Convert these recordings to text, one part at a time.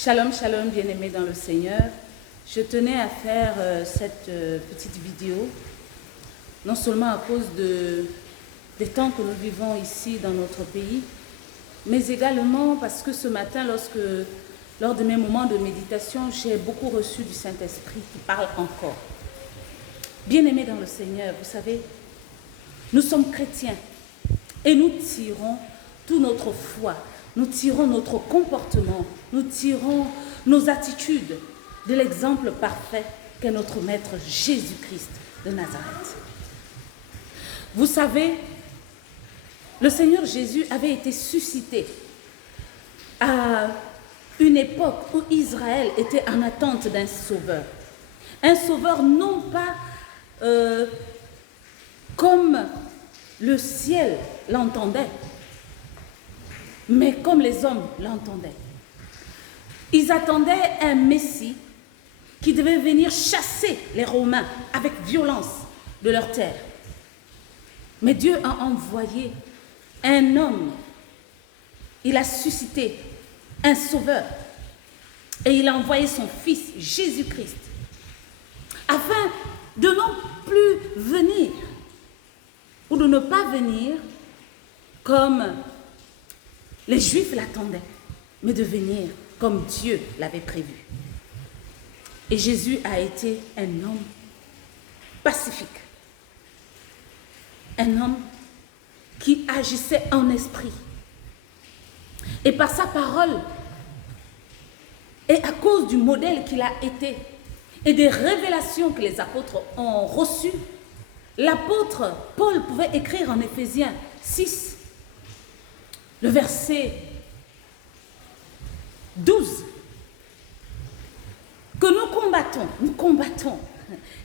Shalom, shalom, bien-aimés dans le Seigneur. Je tenais à faire cette petite vidéo, non seulement à cause des temps que nous vivons ici dans notre pays, mais également parce que ce matin, lors de mes moments de méditation, j'ai beaucoup reçu du Saint-Esprit qui parle encore. Bien-aimés dans le Seigneur, vous savez, nous sommes chrétiens et nous tirons toute notre foi, nous tirons notre comportement, nous tirons nos attitudes de l'exemple parfait qu'est notre Maître Jésus-Christ de Nazareth. Vous savez, le Seigneur Jésus avait été suscité à une époque où Israël était en attente d'un sauveur. Un sauveur non pas comme le ciel l'entendait, mais comme les hommes l'entendaient. Ils attendaient un Messie qui devait venir chasser les Romains avec violence de leur terre. Mais Dieu a envoyé un homme. Il a suscité un sauveur. Et il a envoyé son fils, Jésus-Christ, afin de non plus venir, ou de ne pas venir comme les Juifs l'attendaient, mais de venir comme Dieu l'avait prévu. Et Jésus a été un homme pacifique, un homme qui agissait en esprit. Et par sa parole, et à cause du modèle qu'il a été, et des révélations que les apôtres ont reçues, l'apôtre Paul pouvait écrire en Éphésiens 6, le verset 12, que nous combattons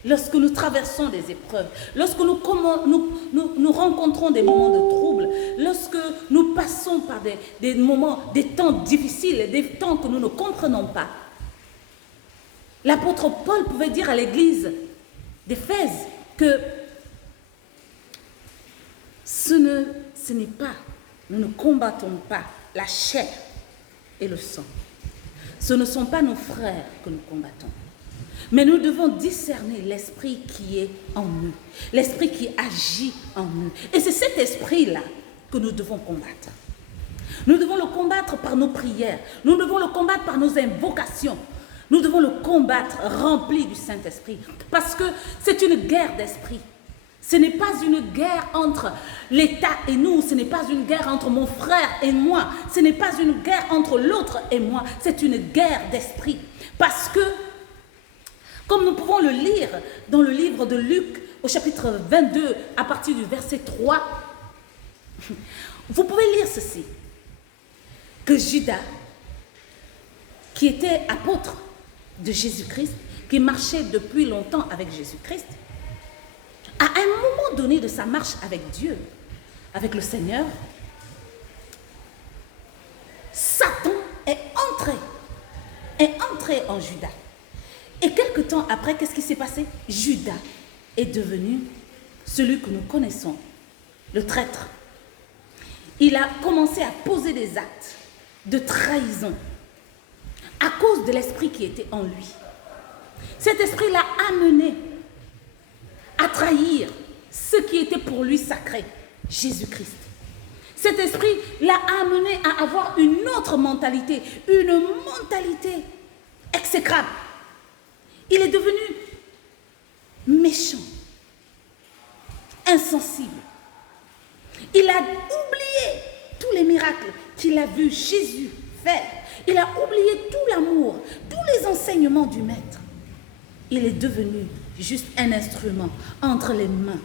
lorsque nous traversons des épreuves, lorsque nous rencontrons des moments de trouble, lorsque nous passons par des moments, des temps difficiles, des temps que nous ne comprenons pas. L'apôtre Paul pouvait dire à l'église d'Éphèse que nous ne combattons pas la chair et le sang. Ce ne sont pas nos frères que nous combattons. Mais nous devons discerner l'esprit qui est en nous, l'esprit qui agit en nous. Et c'est cet esprit-là que nous devons combattre. Nous devons le combattre par nos prières, nous devons le combattre par nos invocations, nous devons le combattre rempli du Saint-Esprit. Parce que c'est une guerre d'esprit. Ce n'est pas une guerre entre l'État et nous, ce n'est pas une guerre entre mon frère et moi, ce n'est pas une guerre entre l'autre et moi, c'est une guerre d'esprit. Parce que, comme nous pouvons le lire dans le livre de Luc, au chapitre 22, à partir du verset 3, vous pouvez lire ceci, que Judas, qui était apôtre de Jésus-Christ, qui marchait depuis longtemps avec Jésus-Christ, à un moment donné de sa marche avec Dieu, avec le Seigneur, Satan est entré en Judas. Et quelque temps après, qu'est-ce qui s'est passé? Judas est devenu celui que nous connaissons, le traître. Il a commencé à poser des actes de trahison à cause de l'esprit qui était en lui. Cet esprit l'a amené à trahir ce qui était pour lui sacré, Jésus-Christ. Cet esprit l'a amené à avoir une autre mentalité, une mentalité exécrable. Il est devenu méchant, insensible. Il a oublié tous les miracles qu'il a vu Jésus faire. Il a oublié tout l'amour, tous les enseignements du Maître. Il est devenu juste un instrument entre les mains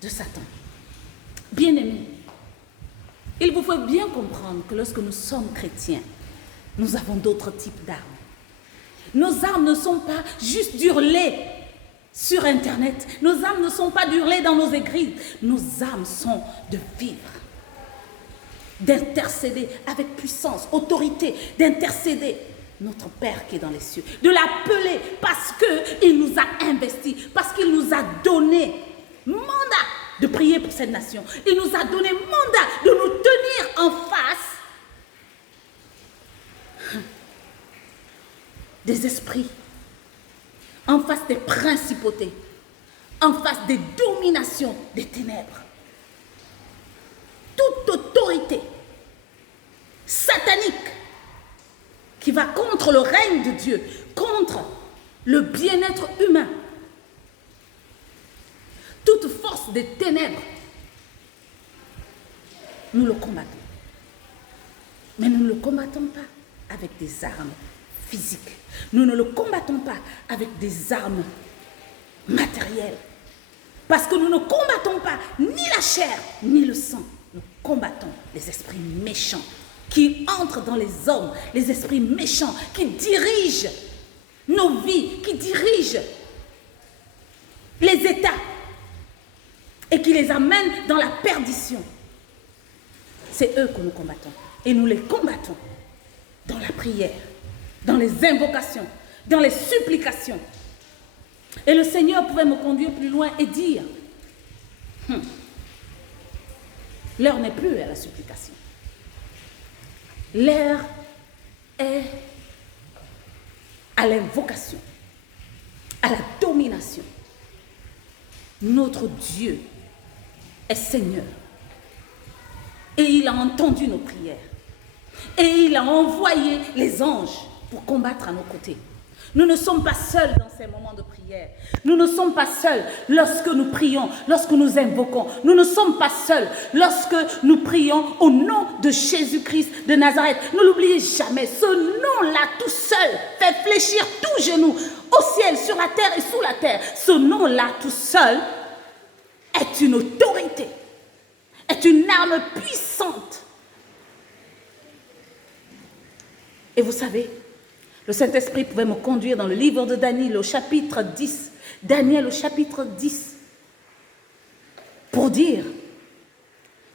de Satan. Bien-aimés, il vous faut bien comprendre que lorsque nous sommes chrétiens, nous avons d'autres types d'armes. Nos armes ne sont pas juste d'hurler sur Internet. Nos armes ne sont pas d'hurler dans nos églises. Nos armes sont de vivre, d'intercéder avec puissance, autorité, d'intercéder notre Père qui est dans les cieux, de l'appeler parce qu'il nous a investis, parce qu'il nous a donné mandat de prier pour cette nation. Il nous a donné mandat de nous tenir en face des esprits, en face des principautés, en face des dominations des ténèbres. Toute autorité satanique qui va contre le règne de Dieu, contre le bien-être humain, toute force des ténèbres, nous le combattons. Mais nous ne le combattons pas avec des armes physiques. Nous ne le combattons pas avec des armes matérielles. Parce que nous ne combattons pas ni la chair, ni le sang. Nous combattons les esprits méchants qui entrent dans les hommes, les esprits méchants qui dirigent nos vies, qui dirigent les États et qui les amènent dans la perdition. C'est eux que nous combattons. Et nous les combattons dans la prière, dans les invocations, dans les supplications. Et le Seigneur pouvait me conduire plus loin et dire, l'heure n'est plus à la supplication. L'heure est à l'invocation, à la domination. Notre Dieu est Seigneur. Et il a entendu nos prières. Et il a envoyé les anges pour combattre à nos côtés. Nous ne sommes pas seuls dans ces moments de prière. Nous ne sommes pas seuls lorsque nous prions, lorsque nous invoquons. Nous ne sommes pas seuls lorsque nous prions au nom de Jésus-Christ de Nazareth. Ne l'oubliez jamais, ce nom-là tout seul fait fléchir tout genou au ciel, sur la terre et sous la terre. Ce nom-là tout seul est une autorité, est une arme puissante. Et vous savez, le Saint-Esprit pouvait me conduire dans le livre de Daniel au chapitre 10. Daniel au chapitre 10. Pour dire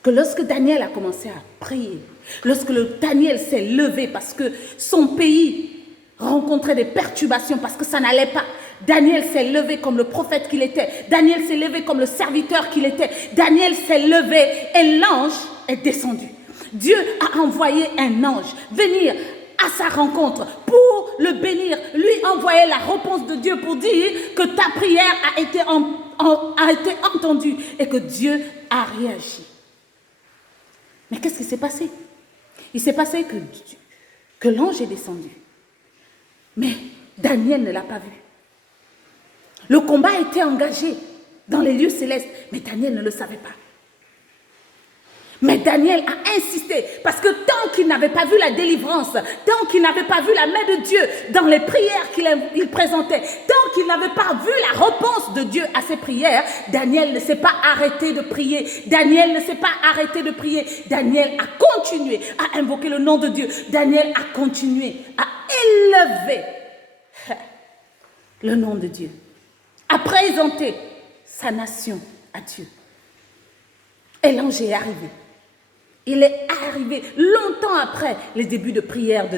que lorsque Daniel a commencé à prier, lorsque Daniel s'est levé parce que son pays rencontrait des perturbations, parce que ça n'allait pas, Daniel s'est levé comme le prophète qu'il était. Daniel s'est levé comme le serviteur qu'il était. Daniel s'est levé et l'ange est descendu. Dieu a envoyé un ange venir à sa rencontre pour le bénir, lui envoyer la réponse de Dieu pour dire que ta prière a été entendue et que Dieu a réagi. Mais qu'est-ce qui s'est passé? Il s'est passé que l'ange est descendu. Mais Daniel ne l'a pas vu. Le combat a été engagé dans les lieux célestes, mais Daniel ne le savait pas. Mais Daniel a insisté, parce que tant qu'il n'avait pas vu la délivrance, tant qu'il n'avait pas vu la main de Dieu dans les prières qu'il présentait, tant qu'il n'avait pas vu la réponse de Dieu à ses prières, Daniel ne s'est pas arrêté de prier. Daniel ne s'est pas arrêté de prier. Daniel a continué à invoquer le nom de Dieu. Daniel a continué à élever le nom de Dieu, à présenter sa nation à Dieu. Et l'ange est arrivé. Il est arrivé longtemps après les débuts de prière de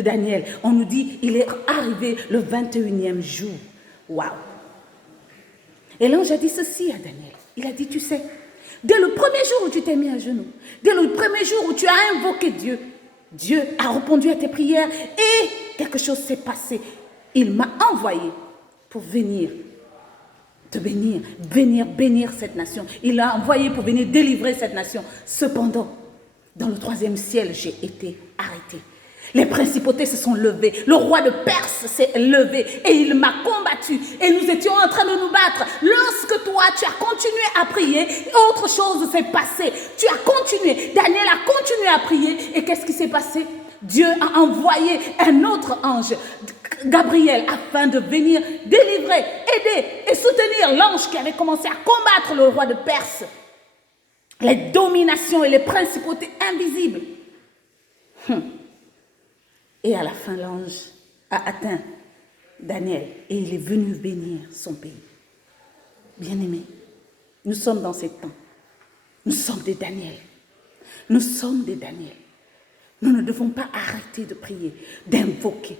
Daniel. On nous dit il est arrivé le 21e jour. Waouh! Et l'ange a dit ceci à Daniel. Il a dit, tu sais, dès le premier jour où tu t'es mis à genoux, dès le premier jour où tu as invoqué Dieu, Dieu a répondu à tes prières et quelque chose s'est passé. Il m'a envoyé pour venir te bénir, bénir cette nation. Il l'a envoyé pour venir délivrer cette nation. Cependant, dans le 3e ciel, j'ai été arrêté. Les principautés se sont levées. Le roi de Perse s'est levé et il m'a combattu. Et nous étions en train de nous battre. Lorsque toi, tu as continué à prier, autre chose s'est passée. Tu as continué. Daniel a continué à prier. Et qu'est-ce qui s'est passé? Dieu a envoyé un autre ange, Gabriel, afin de venir délivrer, aider et soutenir l'ange qui avait commencé à combattre le roi de Perse. Les dominations et les principautés invisibles. Et à la fin, l'ange a atteint Daniel et il est venu bénir son pays. Bien-aimés, nous sommes dans ces temps. Nous sommes des Daniel. Nous sommes des Daniel. Nous ne devons pas arrêter de prier, d'invoquer,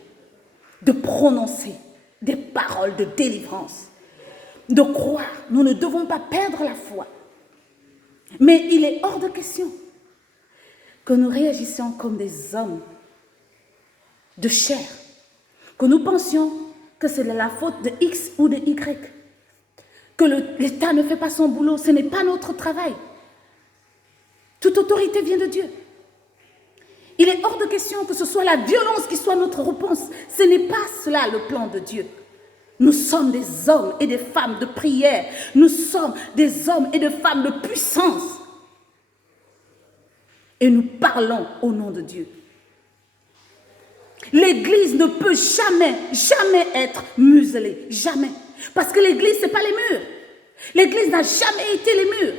de prononcer des paroles de délivrance, de croire. Nous ne devons pas perdre la foi. Mais il est hors de question que nous réagissions comme des hommes de chair, que nous pensions que c'est la faute de X ou de Y, que l'État ne fait pas son boulot, ce n'est pas notre travail. Toute autorité vient de Dieu. Il est hors de question que ce soit la violence qui soit notre réponse. Ce n'est pas cela le plan de Dieu. Nous sommes des hommes et des femmes de prière. Nous sommes des hommes et des femmes de puissance. Et nous parlons au nom de Dieu. L'Église ne peut jamais être muselée. Jamais. Parce que l'Église, ce n'est pas les murs. L'Église n'a jamais été les murs.